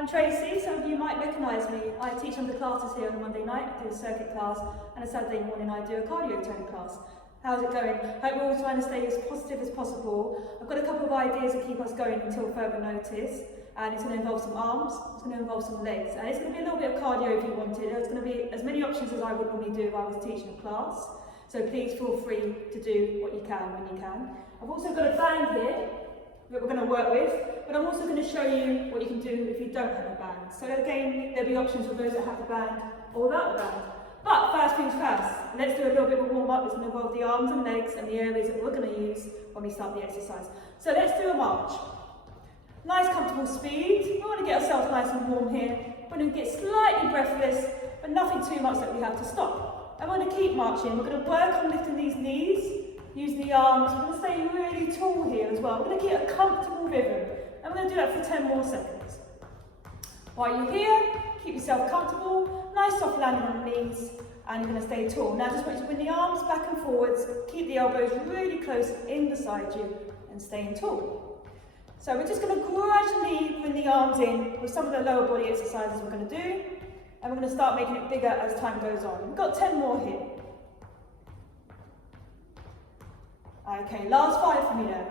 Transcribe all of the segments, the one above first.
I'm Tracey, some of you might recognise me. I teach under classes here on a Monday night, I do a circuit class, and a Saturday morning I do a cardio tone class. How's it going? Hope we're all trying to stay as positive as possible. I've got a couple of ideas to keep us going until further notice, and it's going to involve some arms, it's going to involve some legs, and it's going to be a little bit of cardio if you wanted. There's going to be as many options as I would normally do if I was teaching a class, so please feel free to do what you can when you can. I've also got a band here that we're going to work with, but I'm also going to show you what you can do if you don't have a band. So again, there'll be options for those that have the band or without the band. But first things first, let's do a little bit of a warm-up. It's going to involve the arms and legs and the areas that we're going to use when we start the exercise. So let's do a march. Nice comfortable speed. We want to get ourselves nice and warm here. We're going to get slightly breathless, but nothing too much that we have to stop. And we're going to keep marching. We're going to work on lifting these knees. Use the arms. We're going to stay really tall here as well. We're going to keep a comfortable rhythm. And we're going to do that for 10 more seconds. While you're here, keep yourself comfortable. Nice soft landing on the knees. And you're going to stay tall. Now just want you to bring the arms back and forwards. Keep the elbows really close in beside you and staying tall. So we're just going to gradually bring the arms in with some of the lower body exercises we're going to do. And we're going to start making it bigger as time goes on. We've got 10 more here. Okay, last 5 for me now.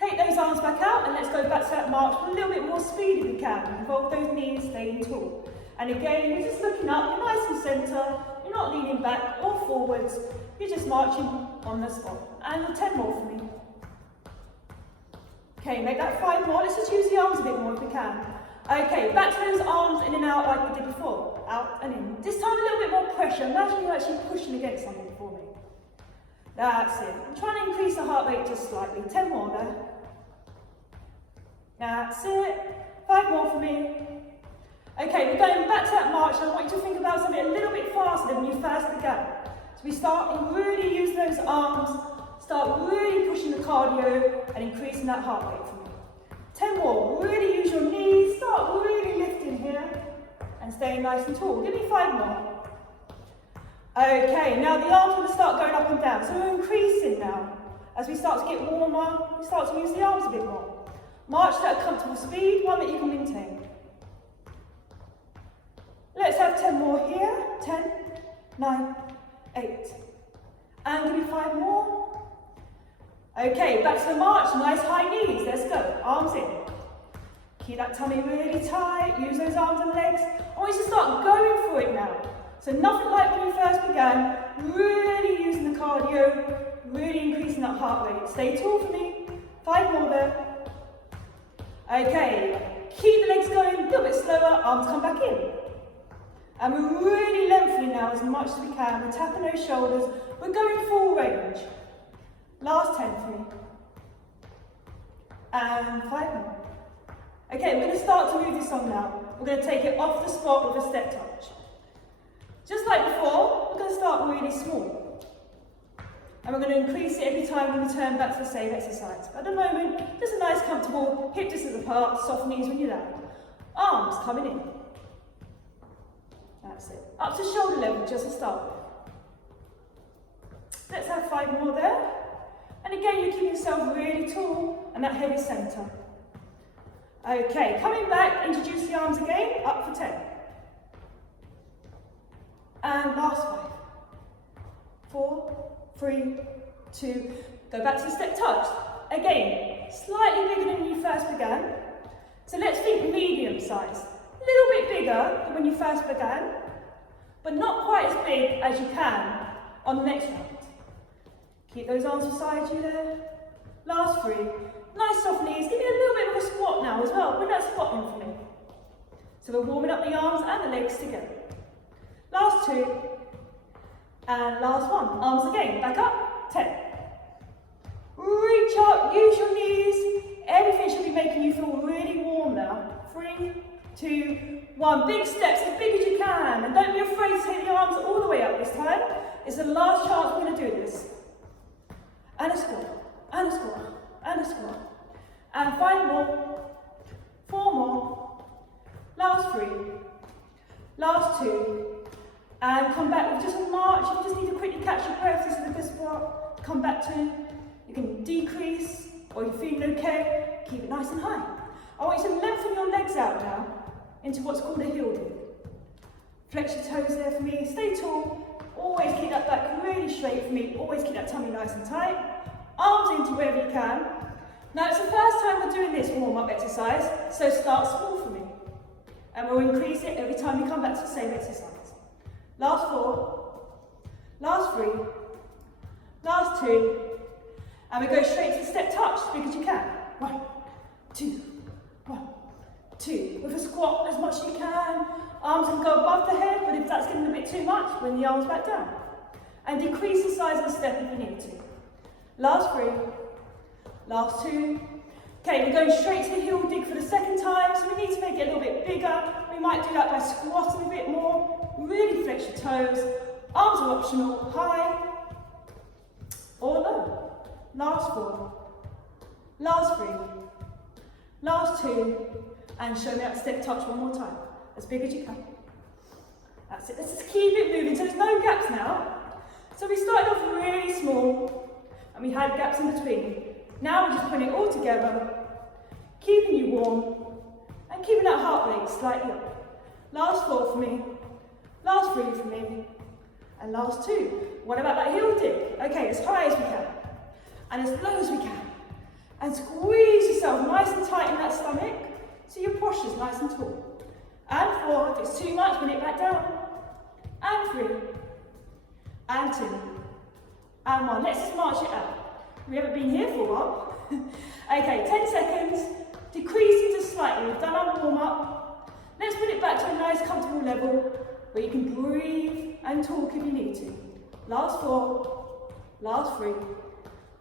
Take those arms back out and let's go back to that march with a little bit more speed if we can. Involve those knees staying tall. And again, you're just looking up, you're nice and centre, you're not leaning back or forwards, you're just marching on the spot. And 10 more for me. Okay, make that 5 more. Let's just use the arms a bit more if we can. Okay, back to those arms in and out like we did before. Out and in. This time a little bit more pressure. Imagine you're actually pushing against something for me. That's it. I'm trying to increase the heart rate just slightly. 10 more there. That's it. 5 more for me. Okay, we're going back to that march. I want you to think about something a little bit faster than when you first began. So we start and really use those arms. Start really pushing the cardio and increasing that heart rate for me. 10 more. Really use your knees. Start really lifting here and staying nice and tall. Give me 5 more. Okay, now the arms are going to start going up and down. So we're increasing now. As we start to get warmer, we start to use the arms a bit more. March at a comfortable speed, one that you can maintain. Let's have 10 more here. 10, 9, 8. And give me 5 more. Okay, back to the march. Nice high knees. Let's go. Arms in. Keep that tummy really tight. Use those arms and legs. I want you to start going for it now. So nothing like when you first began, really using the cardio, really increasing that heart rate. Stay tall for me. 5 more there. Okay, keep the legs going, a little bit slower, arms come back in. And we're really lengthening now as much as we can. We're tapping those shoulders. We're going full range. Last 10 for me. And 5 more. Okay, we're going to start to move this on now. We're going to take it off the spot with a step touch. Just like before, we're going to start really small. And we're going to increase it every time we return back to the same exercise. But at the moment, just a nice comfortable hip distance apart, soft knees when you land. Arms coming in. That's it. Up to shoulder level just to start with. Let's have 5 more there. And again, you keep yourself really tall and that head is centre. Okay, coming back, introduce the arms again, up for 10. And last 5. 4, 3, 2, go back to the step touch. Again, slightly bigger than when you first began. So let's think medium size. A little bit bigger than when you first began, but not quite as big as you can on the next round. Keep those arms beside you there. Last 3. Nice soft knees. Give me a little bit of a squat now as well. Bring that squat in for me. So we're warming up the arms and the legs together. Last 2. And last 1. Arms again. Back up. 10. Reach up. Use your knees. Everything should be making you feel really warm now. 3, 2, 1. Big steps, as big as you can. And don't be afraid to take the arms all the way up this time. It's the last chance we're going to do this. And a squat. And a squat. And a squat. And 5 more. 4 more. Last 3. Last 2. And come back with just a march. You just need to quickly catch your breath. This is a good spot. Come back to. You can decrease, or you're feeling okay. Keep it nice and high. I want you to lengthen your legs out now. into what's called a heel dig. Flex your toes there for me, stay tall, always keep that back really straight for me, always keep that tummy nice and tight, arms into wherever you can. Now it's the first time we're doing this warm-up exercise, so start small for me. And we'll increase it every time we come back to the same exercise. Last 4, last 3, last 2, and we go straight to the step touch as big as you can. 1, 2, 1, 2. With a squat as much as you can. Arms can go above the head, but if that's getting a bit too much, bring the arms back down. And decrease the size of the step if you need to. Last 3, last 2. Okay, we're going straight to the heel dig for the second time, so we need to make it a little bit bigger. We might do that by squatting a bit more. Really flex your toes. Arms are optional, high or low. Last 4, last 3, last 2, and show me that step touch one more time, as big as you can. That's it, let's just keep it moving, so there's no gaps now. So we started off really small, and we had gaps in between. Now we're just putting it all together, keeping you warm, and keeping that heart rate slightly up. Last 4 for me, last 3 for me, and last 2. What about that heel dig? Okay, as high as we can, and as low as we can. And squeeze yourself nice and tight in that stomach, so your posture's nice and tall. And 4, if it's too much, bring it back down. And 3, and 2, and 1. Let's just march it out. We haven't been here for a while. Okay, 10 seconds, decreasing just slightly. We've done our warm up. Let's put it back to a nice comfortable level where you can breathe and talk if you need to. Last 4, last 3,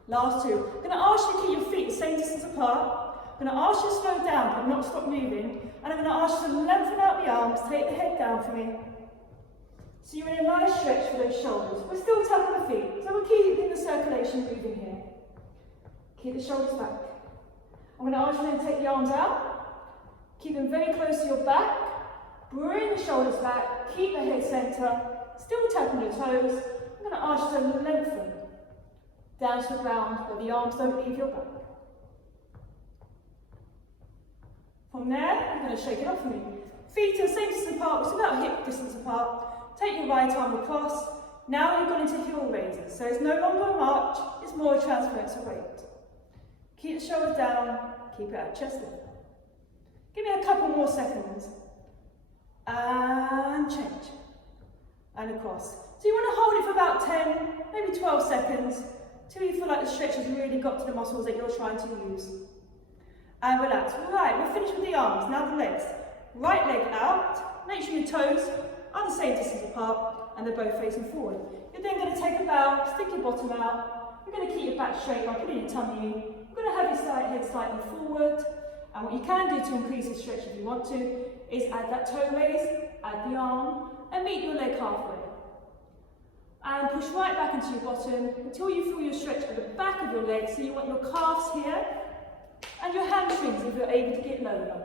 last 2. I'm going to ask you to keep your feet the same distance apart. I'm going to ask you to slow down but not stop moving. And I'm going to ask you to lengthen out the arms, take the head down for me. So you're in a nice stretch for those shoulders. We're still tapping the feet, so we're keeping the circulation moving here. Keep the shoulders back. I'm going to ask you to take the arms out. Keep them very close to your back. Bring the shoulders back. Keep the head centre. Still tapping your toes. I'm going to ask you to lengthen down to the ground where the arms don't leave your back. From there, you're going to shake it off for me. Feet are the same distance apart, it's about hip distance apart. Take your right arm across. Now you've gone into heel raises. So it's no longer a march, it's more a transference of weight. Keep the shoulders down, keep it at chest level. Give me a couple more seconds. And change. And across. So you want to hold it for about 10, maybe 12 seconds, till you feel like the stretch has really got to the muscles that you're trying to use. And relax. Right, we're finished with the arms. Now the legs. Right leg out. Make sure your toes are the same distance apart and they're both facing forward. You're then going to take a bow, stick your bottom out. You're going to keep your back straight by putting your tummy in. You're going to have your head slightly forward. And what you can do to increase the stretch if you want to is add that toe raise, add the arm, and meet your leg halfway. And push right back into your bottom until you feel your stretch at the back of your legs. So you want your calves here and your hamstrings if you're able to get low enough.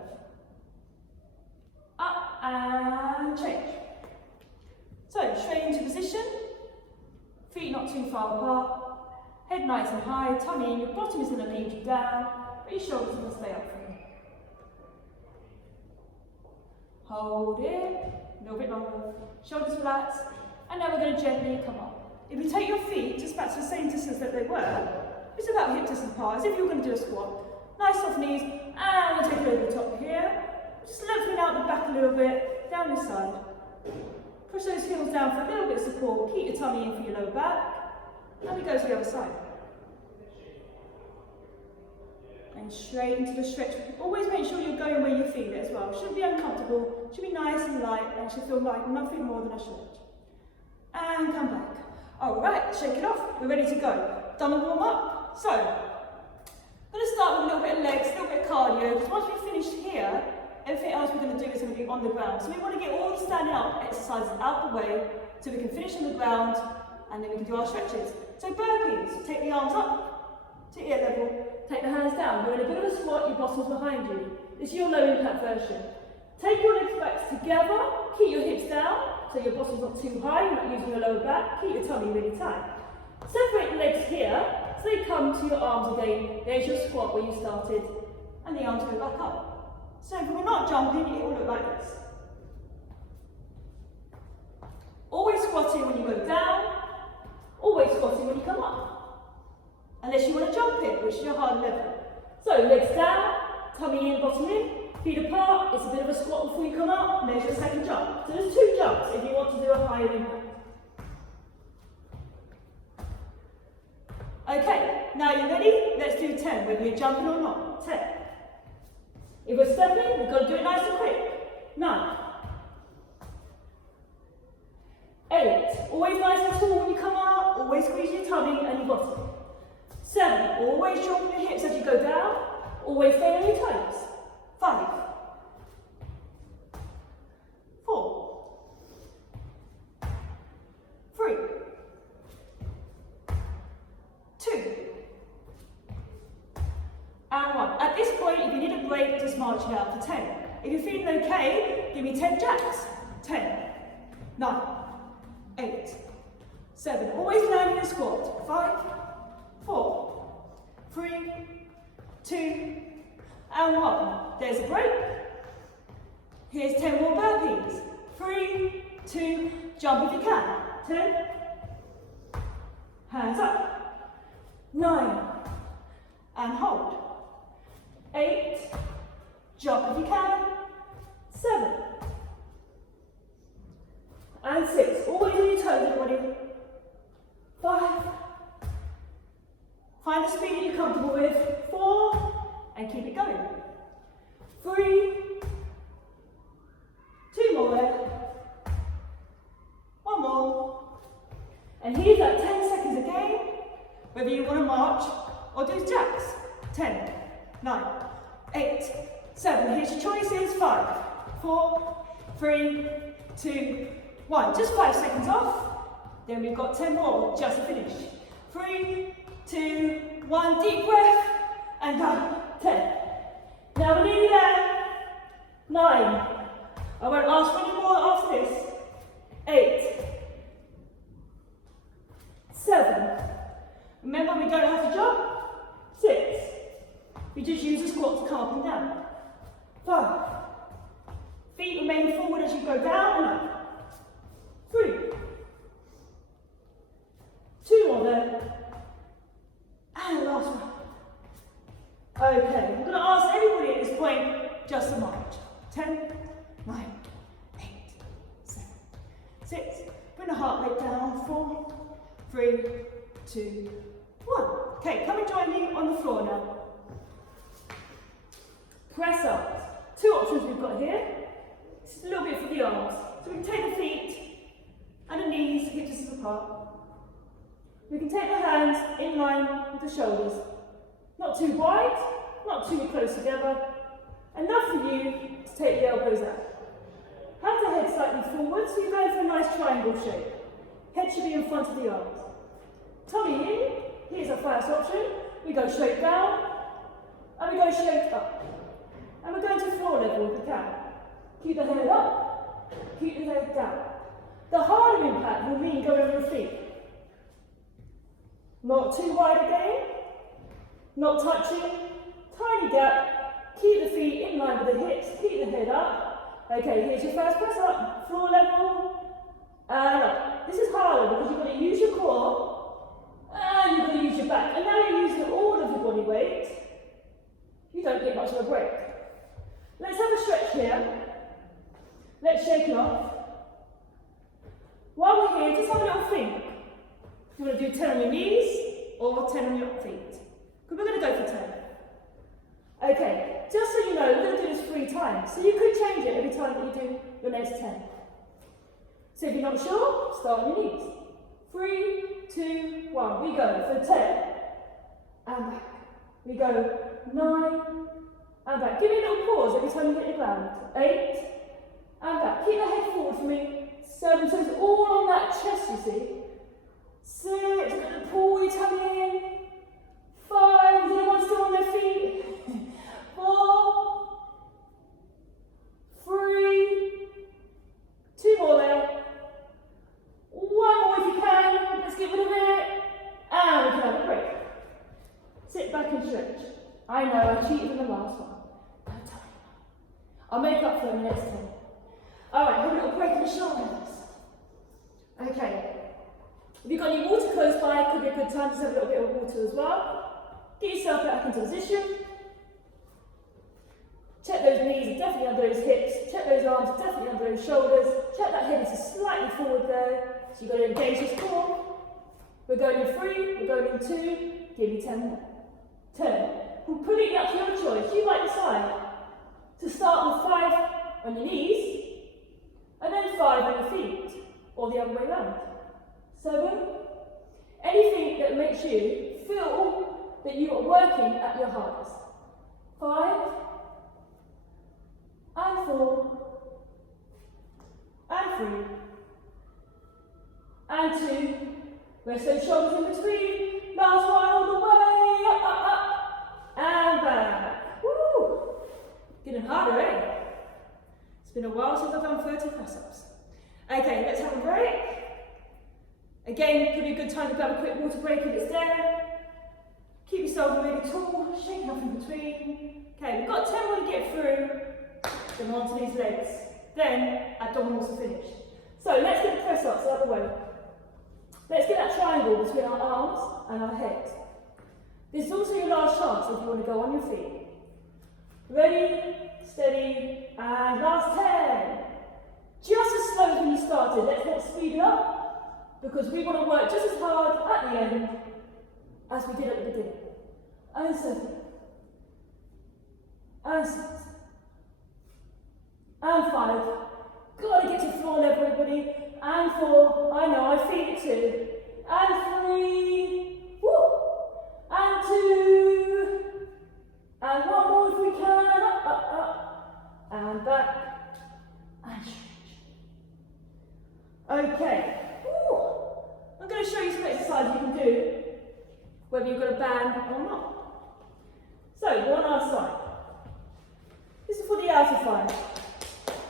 Up and change. So straight into position, feet not too far apart, head nice and high, tummy in, your bottom is going to lead you down, but your shoulders are going to stay up for you. Hold it, a little bit longer, shoulders relaxed, and now we're going to gently come up. If you take your feet just back to the same distance that they were, it's about hip distance apart, as if you were going to do a squat. Nice soft knees, and we'll take it over the top here. Just lengthening out the back a little bit, down your side. Push those heels down for a little bit of support, keep your tummy in for your lower back, and we go to the other side. And straight into the stretch. Always make sure you're going where you feel it as well. Shouldn't be uncomfortable, should be nice and light, and should feel like nothing more than a stretch. And come back. Alright, shake it off, we're ready to go. Done a warm up? So, I'm going to start with a little bit of legs, a little bit of cardio, because once we've finished here, everything else we're going to do is going to be on the ground. So we want to get all the standing up exercises out the way, so we can finish on the ground, and then we can do our stretches. So burpees, take the arms up to ear level, take the hands down. We're in a bit of a squat, your bottom's behind you. This is your low impact version. Take your legs back together, keep your hips down, so your bottom's not too high, you're not using your lower back, keep your tummy really tight. Separate the legs here, so they come to your arms again. There's your squat where you started, and the arms go back up. So if we're not jumping, it will look like this. Always squatting when you go down, always squatting when you come up. Unless you want to jump it, which is your hard level. So legs down, tummy in, bottom in, feet apart. It's a bit of a squat before you come up, and there's your second jump. So there's 2 jumps if you want to do a higher impact. Okay, now you're ready? Let's do 10, whether you're jumping or not. 10. If we're stepping, we've got to do it nice and quick. 9. 8. Always nice and tall when you come up, always squeeze your tummy and your bottom. 7. Always shorten your hips as you go down, always stay on your toes. 5. 4. 3. 2. And 1. At this point, if you need a break, just march it out for 10. If you're feeling okay, give me 10 jacks. 10. 9. 8. 7. Always landing in a squat. 5. 4. 3. 2. And 1. There's a break. Here's 10 more burpees. 3, 2, jump if you can. 10. Hands up. 9. And hold. 8. Jump if you can. 7. And 6. Always on your toes, everybody. 5. Find the speed that you're comfortable with. 4. And keep it going. 3. 2 more there. 1 more. And here's that 10 seconds again, whether you want to march or do jacks. 10, 9, 8, 7. Here's your choices. 5, 4, 3, 2, 1. Just 5 seconds off. Then we've got 10 more just to finish. 3, 2, 1. Deep breath. And go. 10. Now we're nearly there. 9. I won't ask for any more after this. 8. 7. Remember, we don't have to jump. 6. We just use the squat to come up and down. 5. Feet remain forward as you go down and up. 3. 2 more there. And last one. Okay, I'm going to ask everybody at this point just to march. 10, 9, 8, 7, 6. Bring the heart rate down. 4, 3, 2, 1. Okay, come and join me on the floor now. Press up. 2 options we've got here. It's a little bit for the arms. So we can take the feet and the knees hip distance apart. We can take the hands in line with the shoulders. Not too wide, not too close together. Enough for you to take the elbows out. Have the head slightly forward, so you're going for a nice triangle shape. Head should be in front of the arms. Tummy in. Here's our first option. We go straight down, and we go straight up. And we're going to floor level if we can. Keep the head up, keep the head down. The harder impact will mean going over the feet. Not too wide again, not touching, tiny gap, keep the feet in line with the hips, keep the head up. Okay, here's your first press up, floor level, and up. This is harder because you've got to use your core, and you've got to use your back. And now you're using all of your body weight, you don't get much of a break. Let's have a stretch here. Let's shake it off. While we're here, just have a little think. You want to do 10 on your knees or 10 on your feet? Because we're going to go for 10. Okay, just so you know, we're going to do this 3 times. So you could change it every time that you do your next 10. So if you're not sure, start on your knees. 3, 2, 1. We go for 10 and back. We go 9 and back. Give me a little pause every time you hit the ground. 8 and back. Keep the head forward for me. 7. So it's all on that chest, you see. 6. We're going to pull your tummy in. 5. Is anyone still on their feet? 4. 3. 2 more there. 1 more if you can. Let's get rid of it. And we can have a break. Sit back and stretch. I know, I cheated in the last one. Don't tell for the next 10. Alright, have a little break in the shoulders. Okay. If you've got any water close by, it could be a good time to have a little bit of water as well. Get yourself back into position. Check those knees are definitely under those hips. Check those arms are definitely under those shoulders. Check that hip is slightly forward there. So you've got to engage this core. We're going in 3, we're going in 2. Give you 10 more. 10. Completely up to your choice. You might decide to start with 5 on your knees and then 5 on your feet, or the other way around. 7. Anything that makes you feel that you are working at your hardest. 5 and 4 and 3 and 2. Rest those shoulders in between. Last one all the way. Up, up, up. And back. Woo! Getting harder, eh? It's been a while since I've done 30 press-ups. Okay, let's have a break. Again, could be a good time to grab a quick water break if it's there. Keep yourself really tall, shaking off in between. Okay, we've got 10 more to get through. Then on to these legs. Then abdominals to finish. So let's get the press-ups out of the way. Let's get that triangle between our arms and our head. This is also your last chance if you want to go on your feet. Ready, steady, and last 10. Just as slow as when you started. Let's not speed it up, because we want to work just as hard at the end as we did at the beginning. And 7. And 6. And 5. Gotta get to floor level, everybody. And 4. I know, I feel it too. And 3. Woo! And 2. And 1 more if we can. Up, up, up. And back. And stretch. Okay. Woo. I'm going to show you some exercises you can do, whether you've got a band or not. So, we're on our side. This is for the outer thigh.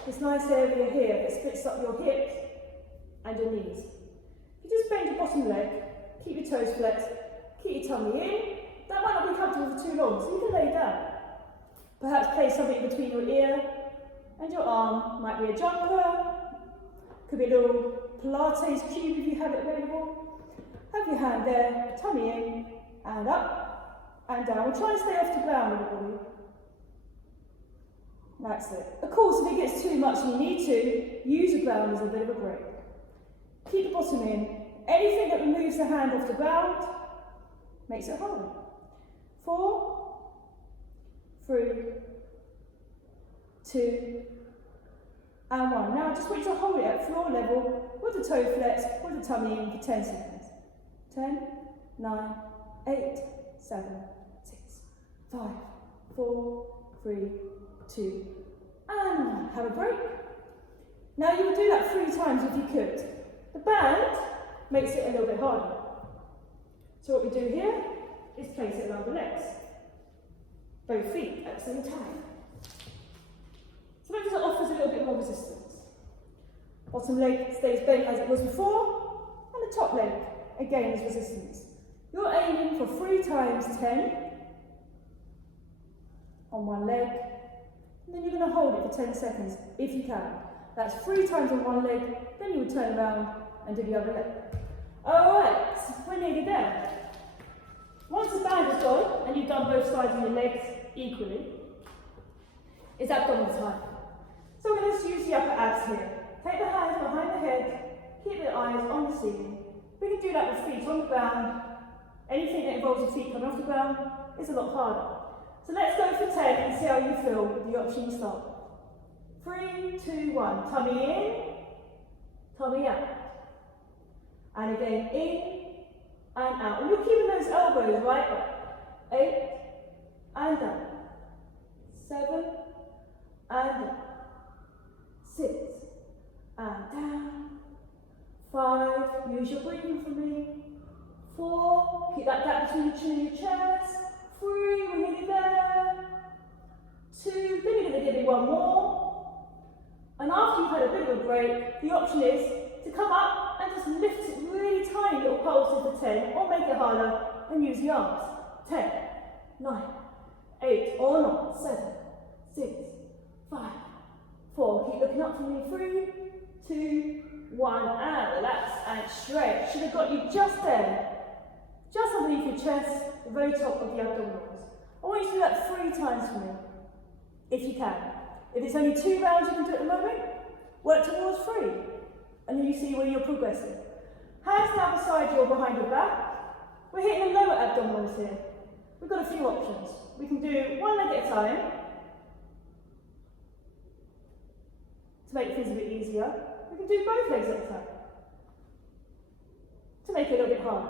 This nice area here that splits up your hips and your knees. If you just bend your bottom leg, keep your toes flexed, keep your tummy in. That might not be comfortable for too long, so you can lay down. Perhaps place something between your ear and your arm. Might be a jumper, could be a little Pilates cube if you have it available. Have your hand there, tummy in, and up, and down. We'll try and stay off the ground, everybody. That's it. Of course, if it gets too much and you need to, use the ground as a bit of a break. Keep the bottom in. Anything that removes the hand off the ground makes it harder. 4, 3, 2, and 1. Now, just want you to hold it at floor level with the toe flex, with the tummy in for 10 seconds. 10, 9, 8, 7, 6, 5, 4, 3, 2, and 1. Have a break. Now you would do that 3 times if you could. The band makes it a little bit harder. So what we do here is place it around the legs. Both feet at the same time. So that just offers a little bit more resistance. Bottom leg stays bent as it was before, and the top leg again is resistance. You're aiming for 3 times 10 on one leg. And then you're going to hold it for 10 seconds, if you can. That's 3 times on one leg, then you would turn around and do the other leg. Alright, so we're nearly there. Once the band is gone, and you've done both sides of your legs equally, it's abdominal time. So we're going to use the upper abs here. Take the hands behind the head, keep the eyes on the ceiling. We can do that with feet on the ground. Anything that involves the feet coming off the ground is a lot harder. So let's go for 10 and see how you feel with the option you start. 3, 2, 1. Tummy in, tummy out. And again, in and out. And you're keeping those elbows right up. 8 and down. 7 and down. 6 and down. 5, use your breathing for me. 4, keep that gap between your chin and your chest. 3, we're nearly there. 2, then you're going to give me 1 more. And after you've had a bit of a break, the option is to come up and just lift it really tiny little pulses for 10, or make it harder and use the arms. 10, 9, 8, or not, 7, 6, 5, 4. Keep looking up for me. 3, 2, 1, and relax and stretch. Should have got you just there. Just underneath your chest, the very top of the abdominals. I want you to do that 3 times for me, if you can. If it's only 2 rounds you can do at the moment, work towards 3. And then you see where you're progressing. Hands down beside you or behind your back. We're hitting the lower abdominals here. We've got a few options. We can do 1 leg at a time, to make things a bit easier. We can do both legs at a time, to make it a little bit harder.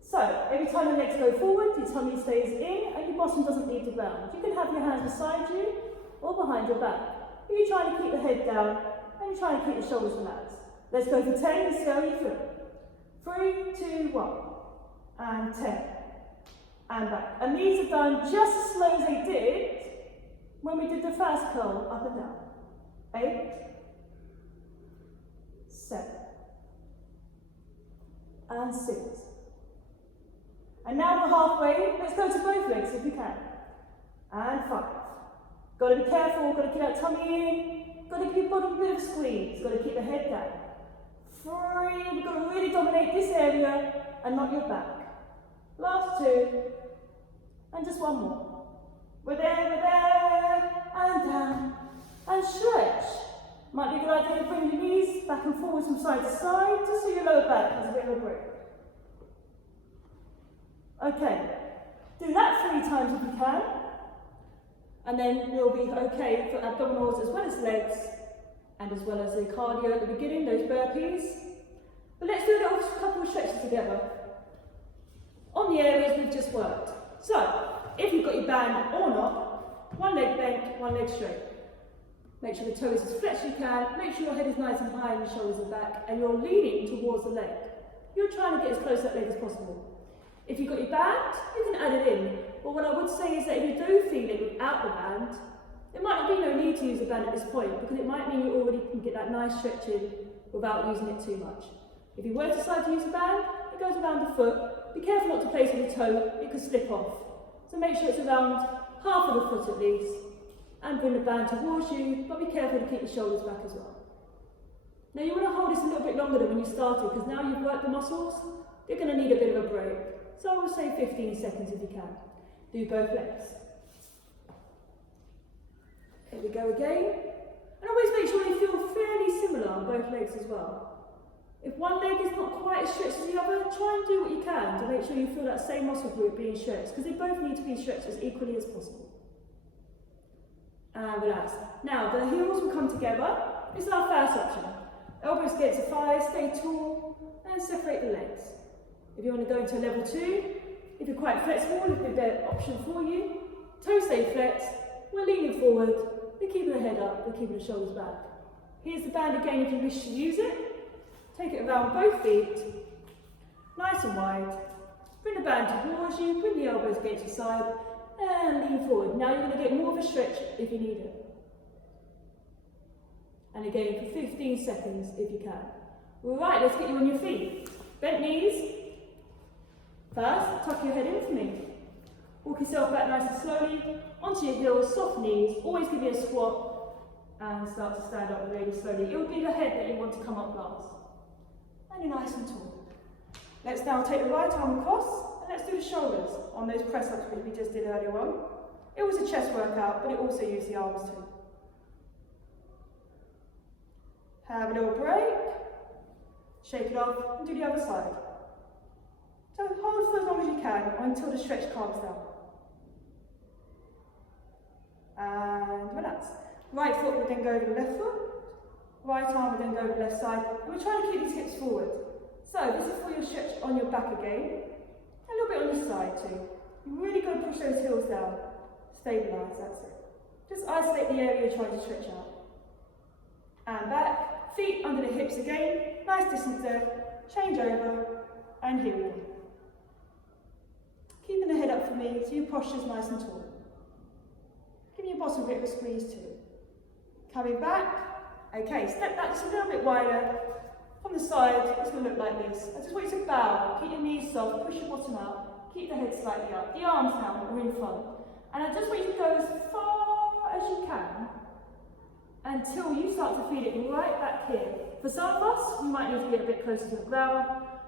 So, every time your legs go forward, your tummy stays in and your bottom doesn't leave the ground. You can have your hands beside you or behind your back. But you're trying to keep the head down and you're trying to keep the shoulders relaxed. Let's go for 10 and see how you feel. 3, 2, 1, and 10, and back. And these are done just as slow as they did when we did the fast curl up and down. 8, 7, and 6. And now we're halfway. Let's go to both legs if you can. And 5. Got to be careful, got to keep that tummy in, got to keep bottom a bit of squeeze, got to keep the head down. 3, we've got to really dominate this area and not your back. Last 2, and just 1 more. We're there, and down, and stretch. Might be a good idea to bring your knees back and forwards from side to side, just so your lower back has a bit of a break. Okay, do that 3 times if you can, and then we'll be okay for abdominals as well as legs, and as well as the cardio at the beginning, those burpees. But let's do a couple of stretches together on the areas we've just worked. So, if you've got your band or not, 1 leg bent, 1 leg straight. Make sure the toes as flat as you can, make sure your head is nice and high and your shoulders are back, and you're leaning towards the leg. You're trying to get as close to that leg as possible. If you've got your band, you can add it in. But what I would say is that if you do feel it without the band, there might not be no need to use the band at this point, because it might mean you already can get that nice stretch in without using it too much. If you were to decide to use a band, it goes around the foot. Be careful not to place it on your toe, it could slip off. So make sure it's around half of the foot at least, and bring the band towards you, but be careful to keep the shoulders back as well. Now you want to hold this a little bit longer than when you started, because now you've worked the muscles, you're going to need a bit of a break. So I will say 15 seconds if you can. Do both legs. Here we go again. And always make sure you feel fairly similar on both legs as well. If one leg is not quite as stretched as the other, try and do what you can to make sure you feel that same muscle group being stretched, because they both need to be stretched as equally as possible. And relax. Now, the heels will come together. This is our first option. Elbows against the thighs, stay tall, and separate the legs. If you want to go into level 2, if you're quite flexible, it'll be a better option for you. Toes stay flexed, we're leaning forward, we're keeping the head up, we're keeping the shoulders back. Here's the band again if you wish to use it. Take it around both feet, nice and wide. Bring the band towards you, bring the elbows against your side, and lean forward. Now you're going to get more of a stretch if you need it. And again for 15 seconds if you can. Right, let's get you on your feet. Bent knees. First, tuck your head in for me. Walk yourself back nice and slowly, onto your heels, soft knees, always give you a squat, and start to stand up really slowly. It will be the head that you want to come up last. And you're nice and tall. Let's now take the right arm across, and let's do the shoulders on those press-ups which we just did earlier on. It was a chest workout, but it also used the arms too. Have a little break, shake it off, and do the other side. So hold for as long as you can until the stretch calms down. And relax. Right foot will then go over the left foot. Right arm will then go over the left side. And we're trying to keep these hips forward. So this is for your stretch on your back again. A little bit on this side too. You really got to push those heels down. Stabilise, that's it. Just isolate the area you're trying to stretch out. And back. Feet under the hips again. Nice distance there. Change over. And here we go. Keeping the head up for me so your posture's nice and tall. Give your bottom a bit of a squeeze too. Coming back. Okay, step back just a little bit wider. From the side, it's going to look like this. I just want you to bow. Keep your knees soft. Push your bottom up. Keep the head slightly up. The arms now are in front. And I just want you to go as far as you can until you start to feel it right back here. For some of us, you might need to get a bit closer to the ground.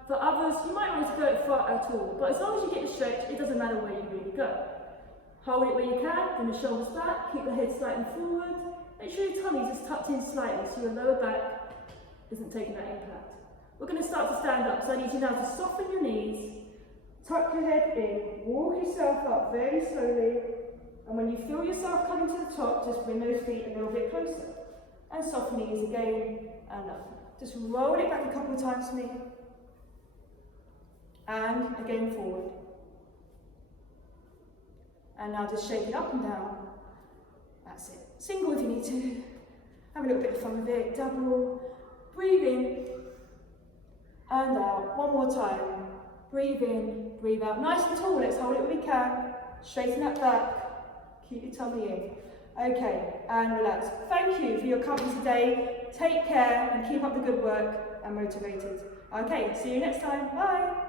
For others, you might not need to go far at all. But as long as you get the stretch, it doesn't matter where you really go. Hold it where you can, bring the shoulders back, keep the head slightly forward. Make sure your tummy is tucked in slightly so your lower back isn't taking that impact. We're going to start to stand up, so I need you now to soften your knees, tuck your head in, walk yourself up very slowly, and when you feel yourself coming to the top, just bring those feet a little bit closer. And soften knees again, and up. Just roll it back a couple of times for me. And again forward. And now just shake it up and down. That's it. Single if you need to. Have a little bit of fun with it. Double. Breathe in. And out. One more time. Breathe in, breathe out. Nice and tall. Let's hold it where we can. Straighten that back. Keep your tummy in. Okay, and relax. Thank you for your company today. Take care and keep up the good work and motivated. Okay, see you next time. Bye.